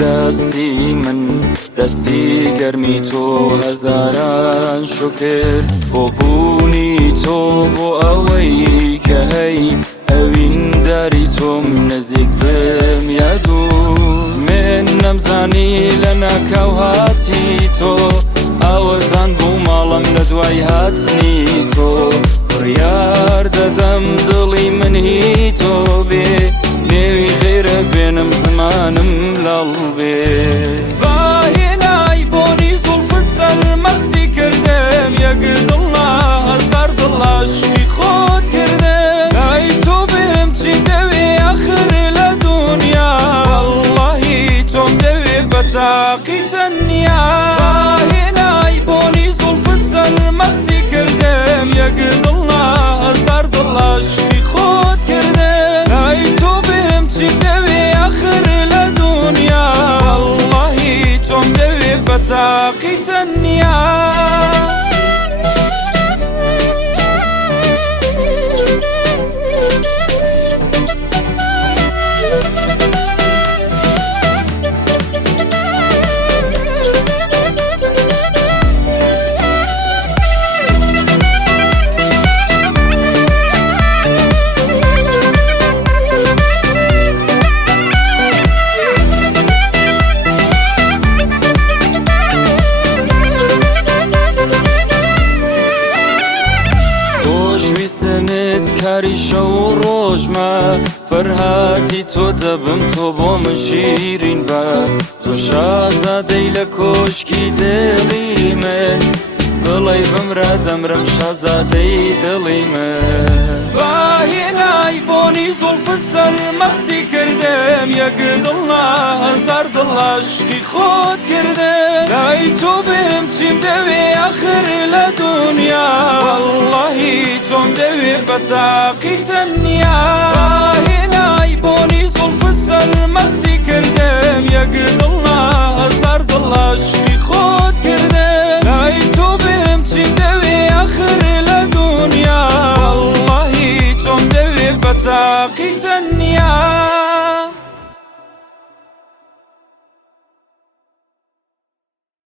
دەستی من دەستی گەرمی تۆ هەزاران شکر بۆ بوونی تۆ بۆ ئەوەی کە هەی ئەوین داری تۆم نزیک بم یا دوور من نەمزانی لە ناکاو هاتی تۆ ئاوەتان بوو ماڵم لە دوای هاتنی تۆ بڕیار دەدەم دڵی من هی تۆ بێ نێوی غێرە بێنم زمانم لاڵ بێ باهێنای بۆنی زوڵفت سەرمەستی کردم یەک دڵا هەزار دڵ عاشقی خۆت کردم لای تۆ بم چی دەوێ ئاخر لە دونیا وەڵڵاهی تۆم دەوێ بە تاقی تەنیا باهێنای بۆنی زوڵفت سەرمەستی کردم یەک دڵا هەزار دڵ عاشقی خۆت کردم لای تۆ بم چی دەوێ ئاخر لە دونیا وەڵڵاهی تۆم دەوێ بە تاقی تەنیا کاری شەو و ڕۆژمە فەرهاتی تۆ دەبم تۆ بۆ من شیرین بە تۆ شازادەی لە کۆشکی دڵی من بڵێ بمرە دەمرم شازادەی دڵی من باهێنای بۆنی زوڵفت سەرمەستی کردم یەک دڵا هەزار دڵ عاشقی خۆت کردم لای تۆ بم چیم دەوێ ئاخر لە دونیا وەڵڵاهی تۆم دەوێ بە تاقی تەنیا باهێنای بۆنی زوڵفت سەرمەستی کردم یەک دڵا هەزار دڵ عاشقی خۆت کردم